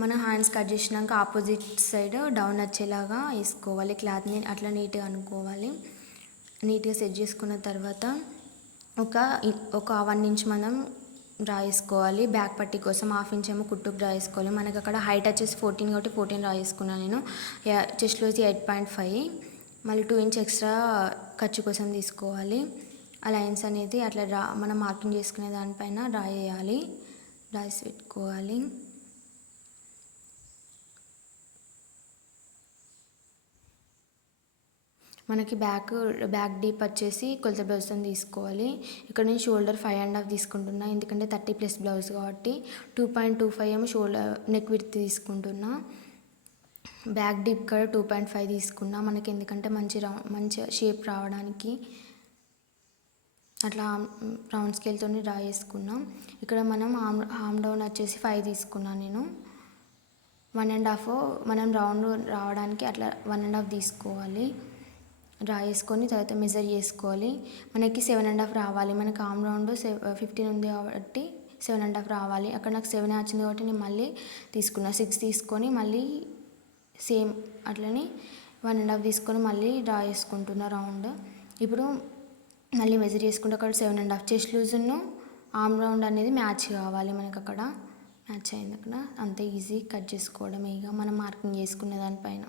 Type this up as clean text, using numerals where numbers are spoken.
మన hands cut చేసినాక opposite side down వచ్చేలాగా వేసుకోవాలి క్లాత్ని. అట్లా నీట్గా అనుకోవాలి. నీట్గా సెట్ చేసుకున్న తర్వాత ఒక ఒక 1 ఇంచ్ మనం డ్రా వేసుకోవాలి. బ్యాక్ పట్టీ కోసం 1/2 ఇంచ్ ఏమో కుట్టుకు డ్రా వేసుకోవాలి. మనకి అక్కడ హైట్ వచ్చేసి 14 కాబట్టి 14 డ్రా వేసుకున్నాను నేను. చెస్ట్ లూజ్ 8.5, మళ్ళీ 2 ఇంచ్ ఎక్స్ట్రా ఖర్చు కోసం తీసుకోవాలి. ఆ లైన్స్ అనేది అట్లా మనం మార్కింగ్ చేసుకునే దానిపైన డ్రా వేయాలి. డ్రా వేసి పెట్టుకోవాలి. మనకి బ్యాక్ డీప్ వచ్చేసి కొలత బ్లౌజ్తో తీసుకోవాలి. ఇక్కడ నేను షోల్డర్ 5.5 తీసుకుంటున్నా, ఎందుకంటే 30+ బ్లౌజ్ కాబట్టి. 2.25 ఏమో షోల్డర్ నెక్ విడ్త్ తీసుకుంటున్నా. బ్యాక్ డీప్ కూడా 2.5 తీసుకున్నా, మనకి ఎందుకంటే మంచి షేప్ రావడానికి. అట్లా రౌండ్ స్కేల్తో డ్రా చేసుకున్నాం. ఇక్కడ మనం ఆర్మ్ డౌన్ వచ్చేసి 5 తీసుకున్నాను నేను. 1.5 మనం రౌండ్ రావడానికి అట్లా 1.5 తీసుకోవాలి. డ్రా చేసుకొని తర్వాత మెజర్ చేసుకోవాలి. మనకి 7.5 రావాలి. మనకి ఆర్మ్ రౌండ్ 15 ఉంది కాబట్టి 7.5 రావాలి. అక్కడ నాకు 7 వచ్చింది కాబట్టి నేను మళ్ళీ తీసుకున్నా. 6 తీసుకొని మళ్ళీ సేమ్ అట్లనే 1.5 తీసుకొని మళ్ళీ డ్రా చేసుకుంటున్నా రౌండ్. ఇప్పుడు మళ్ళీ మెజర్ చేసుకుంటే అక్కడ 7.5 చెస్ట్ లూజ్ను ఆర్మ్ రౌండ్ అనేది మ్యాచ్ కావాలి. మనకి అక్కడ మ్యాచ్ అయింది. అక్కడ అంతే ఈజీ కట్ చేసుకోవడం. ఇక మనం మార్కింగ్ చేసుకునే దానిపైన